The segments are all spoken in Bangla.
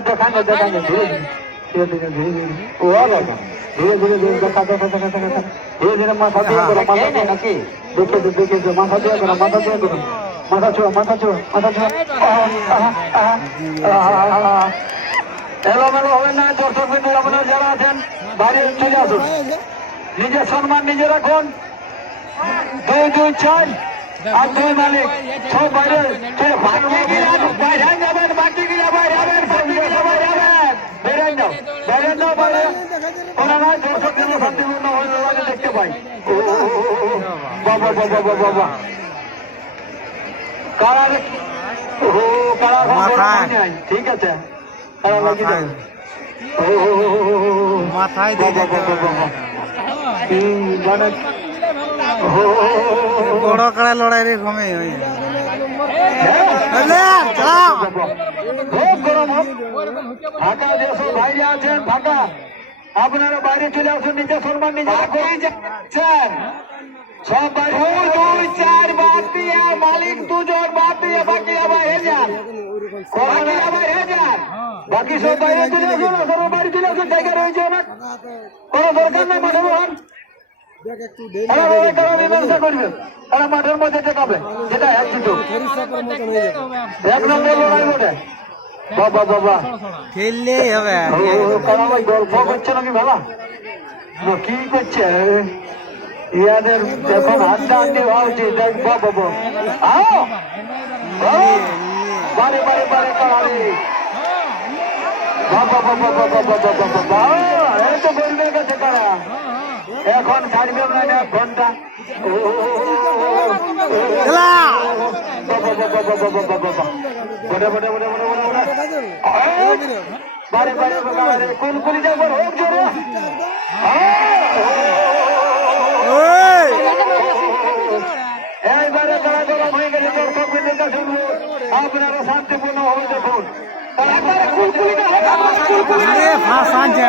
দেখানো দেখানো ধীরে না যারা আছেন বাইরে চলে নিজের সম্মান নিজে রাখুন দুই দুই চার আর দুই মালিক সব বাইরে বাকি গিলা বাইরে যাবেন বাকি গিলা বাইরে যাবেন বাকি গিলা বাইরে যাবেন বেরেন যাও বেরেন যাও বাইরে ওনারা দর্শক বিন্দু শান্তিপূর্ণ হয়ে দেখতে পাই বাবা বাবা বাবা বাবা কারা ও কারা ঠিক আছে কারা লাগি ও। মাথায় দিয়ে দিতে বাবা, বড় করে লড়াই রে ঘমে হ্যাঁ? আপনারা বাইরে চলে আসুন নিজের সম্মান নিজে সব দুই চার বাদ দিয়ে মালিক দুজন বাদ দিয়ে বাকি আবার হে যান। বাকি আবার হে যান। বাকি সব বাইরে চলে আসুন সব বাইরে চলে আসুন জায়গা রয়েছে অনেক কোনো দরকার নেই মাঠে তারা ওই কারণে মীমাংসা করবে। তারা মাঠের মধ্যে টেকাবে যেটা এক দুটো। এক নম্বর লড়াই বটে বাবা বাবা। খেললেই হবে। কারা ভাই গল্প করছে নাকি ভালা কি করছে? ইয়াদের এখন আড্ডা আড্ডি ভাবছি দেখ বাবা বাবা। আও! আও, বারে বারে বারে কারারে বাবা বাবা বাবা বাবা বাবা বাবা এই তো বলবে গেছে কারা এখন ছাড়বে না এক ঘণ্টা। বারে বারে বারে কোন কোন হোক জোরে। এইবারে তারা গরম হয়ে গেছে দর্শক বিন্দুটা শুনব আপনারা শান্তিপূর্ণ হবে দেখুন। একবারে কুলকুলিটা হোক, একবারে কুলকুলি। ফাঁস আনছে।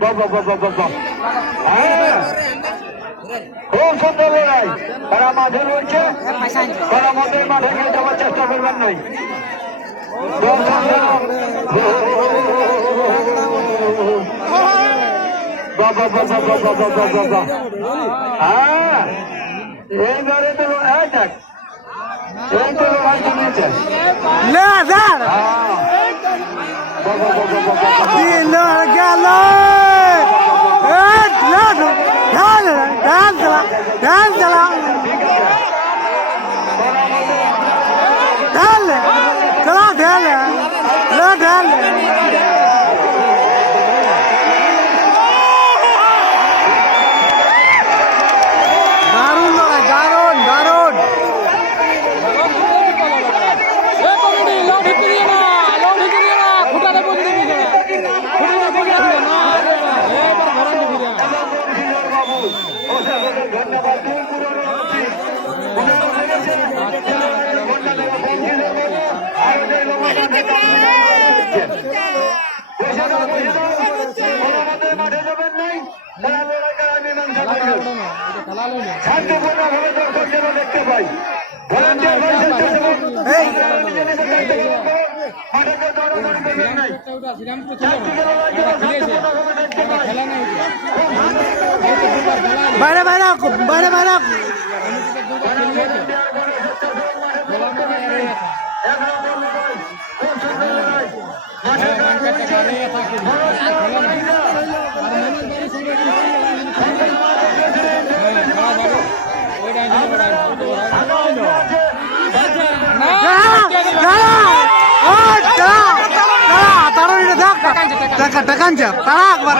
বাবা বাবা বাবা হ্যাঁ খুব সুন্দর লড়াই তারা মাঠে রয়েছে তারা মধ্যে মাঠে গিয়ে যাওয়ার চেষ্টা করবেন নাই বাবা বাবা বাবা বাবা বাবা হ্যাঁ এইবারে তো এই দেখ এই তো লড়াই জমেছে লে দাঁড় হ্যাঁ বাবা শান্তিপূর্ণভাবে দর্শক যেন দেখতে পাই। ভলান্টিয়ার ভাই স্বেচ্ছাসেবক এই। আপনারা নিজে নিজে দায়িত্ব পালন করুন। মাঠে কেউ দৌড়াদৌড়ি করবেন নাই। চারদিকে লড়াই যেন শান্তিপূর্ণভাবে দেখতে পাই। বাইরে বাইরে বাইরে বাইরে আপনারা ফাঁকা অবস্থায় আছেন। টাকা টাকা টাকা তারা একবার।